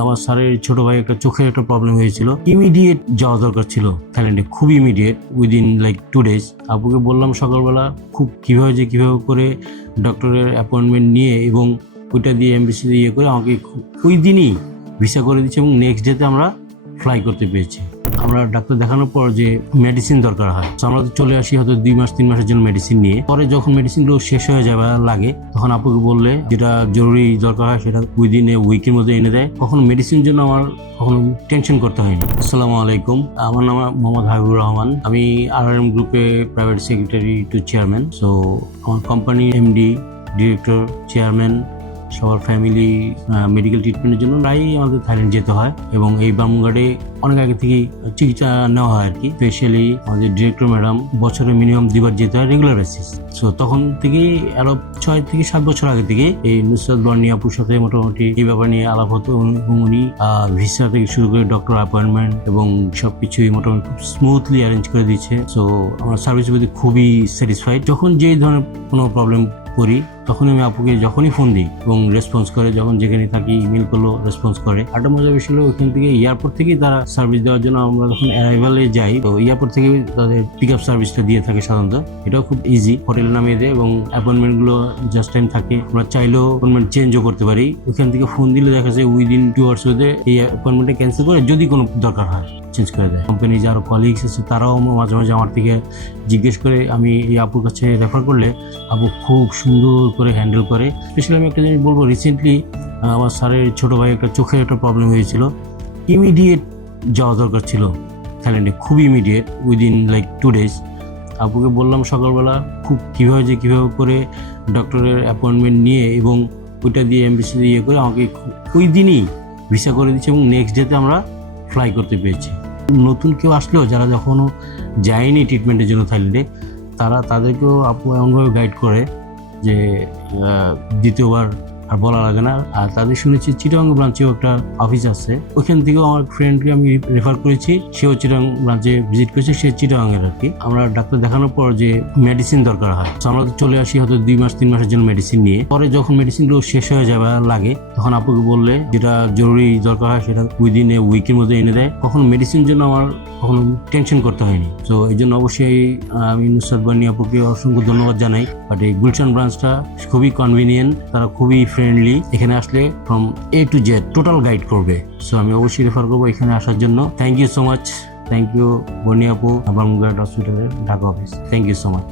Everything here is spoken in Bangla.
আমার স্যারের ছোট ভাই একটা চোখের একটা প্রবলেম হয়েছিল, ইমিডিয়েট যাওয়া দরকার ছিল থাইল্যান্ডে, খুব ইমিডিয়েট, উইদিন লাইক 2 days। আপুকে বললাম সকালবেলা খুব কিভাবে করে ডক্টরের অ্যাপয়েন্টমেন্ট নিয়ে এবং ওইটা দিয়ে এমবিসি ইয়ে করে আমাকে ওই দিনই ভিসা করে দিচ্ছে এবং নেক্সট ডেতে আমরা ফ্লাই করতে পেরেছি। আমরা ডাক্তার দেখানোর পর যে মেডিসিন দরকার হয়, আমরা তো চলে আসি হয়তো 2 মাস 3 মাসের জন্য মেডিসিন নিয়ে। পরে যখন মেডিসিনগুলো শেষ হয়ে যাবে লাগে, তখন আপুকে বললে যেটা জরুরি দরকার হয় সেটা উইদিন এ উইকের মধ্যে এনে দেয়। কখনো মেডিসিনের জন্য আমার কখনো টেনশন করতে হয়নি। আসসালামু আলাইকুম, আমার নাম মোহাম্মদ হাবিবুর রহমান। আমি আরআরএম গ্রুপে private secretary to chairman. So আমার কোম্পানি এমডি, ডিরেক্টর, চেয়ারম্যান সবার ফ্যামিলি মেডিকেল ট্রিটমেন্টের জন্য প্রায়ই আমাদের থাইল্যান্ড যেতে হয় এবং এই বামুনঘাটে অনেক আগে থেকেই চিকিৎসা নেওয়া হয় আর কি। স্পেশালি আমাদের ডিরেক্টর ম্যাডাম বছরে মিনিমাম 2 বার যেতে হয় রেগুলার বেসিস। সো তখন থেকেই আরো 6 থেকে 7 বছর আগে থেকে এই নুসরাত বর্ণী আপুর সাথে মোটামুটি এই ব্যাপার নিয়ে আলাপ হতো এবং উনি ভিসা থেকে শুরু করে ডক্টর অ্যাপয়েন্টমেন্ট এবং সবকিছুই মোটামুটি খুব স্মুথলি অ্যারেঞ্জ করে দিচ্ছে। সো আমার সার্ভিসের প্রতি খুবই স্যাটিসফাইড। যখন যে ধরনের কোনো প্রবলেম করি তখন আমি আপুকে যখনই ফোন দিই এবং রেসপন্স করে, যখন যেখানে থাকি ইমেল করলো রেসপন্স করে। আরেকটা মজা বেশি হলো ওইখান থেকে এয়ারপোর্ট থেকেই তারা সার্ভিস দেওয়ার জন্য আমরা যখন অ্যারাইভালে যাই তো এয়ারপোর্ট থেকে তাদের পিক আপ সার্ভিসটা দিয়ে থাকে সাধারণত। এটাও খুব ইজি, হোটেলে নামিয়ে দেয় এবং অ্যাপয়েন্টমেন্ট গুলো জাস্ট টাইম থাকে। আমরা চাইলেও অ্যাপয়েন্টমেন্ট চেঞ্জও করতে পারি। ওইখান থেকে ফোন দিলে দেখা যায় উইদিন 2 hours মধ্যে এই অ্যাপয়েন্টমেন্টটা ক্যান্সেল করে যদি কোনো দরকার হয় চেঞ্জ করে দেয়। কোম্পানি যারা কলিগস আছে তারাও মাঝে মাঝে আমার থেকে জিজ্ঞেস করে, আমি এই আপুর কাছে রেফার করলে আপু খুব সুন্দর করে হ্যান্ডেল করে। স্পেশালি আমি একটা জিনিস বলবো, রিসেন্টলি আমার স্যারের ছোট ভাই একটা চোখের একটা প্রবলেম হয়েছিল, ইমিডিয়েট যাওয়া দরকার ছিল থাইল্যান্ডে, খুব ইমিডিয়েট, উইদিন লাইক 2 days। আপুকে বললাম সকালবেলা খুব কিভাবে করে ডক্টরের অ্যাপয়েন্টমেন্ট নিয়ে এবং ওইটা দিয়ে এমবিসি ইয়ে করে আমাকে ওই দিনই ভিসা করে দিচ্ছে এবং নেক্সট ডেতে আমরা ফ্লাই করতে পেরেছি। নতুন কেউ আসলেও যারা যখনও যায়নি ট্রিটমেন্টের জন্য থাইল্যান্ডে, তাদেরকেও আপু এমনভাবে গাইড করে যে দ্বিতীয়বার আর বলা লাগে না। আর তাদের শুনেছি চিটাগাং ব্রাঞ্চেও একটা অফিস আছে, ওইখান থেকেও আমার ফ্রেন্ডকে আমি রেফার করেছি, সেও চিটাগাং ব্রাঞ্চে ভিজিট করেছে, সে চিটাগাংয়ের আর কি। আমরা ডাক্তার দেখানোর পর যে মেডিসিন দরকার হয়, আমরা তো চলে আসি হয়তো 2 মাস 3 মাসের জন্য মেডিসিন নিয়ে। পরে যখন মেডিসিনগুলো শেষ হয়ে যাবে লাগে, তখন আপুকে বললে যেটা জরুরি দরকার হয় সেটা উইদিন এ উইকের মধ্যে এনে দেয়। কখনো মেডিসিনের জন্য আমার কখনো টেনশন করতে হয়নি। তো এই জন্য অবশ্যই আমি নুসরাত বর্ণী আপুকে অসংখ্য ধন্যবাদ জানাই। বাট এই গুলশান ব্রাঞ্চটা খুবই কনভিনিয়েন্ট, তারা খুবই ফ্রেন্ডলি। এখানে আসলে from A to Z total guide করবে। সো আমি অবশ্যই রেফার করবো এখানে আসার জন্য। Thank you so much. Thank you Borni আপু, বামুনঘাট হসপিটালের Dhaka office. Thank you so much.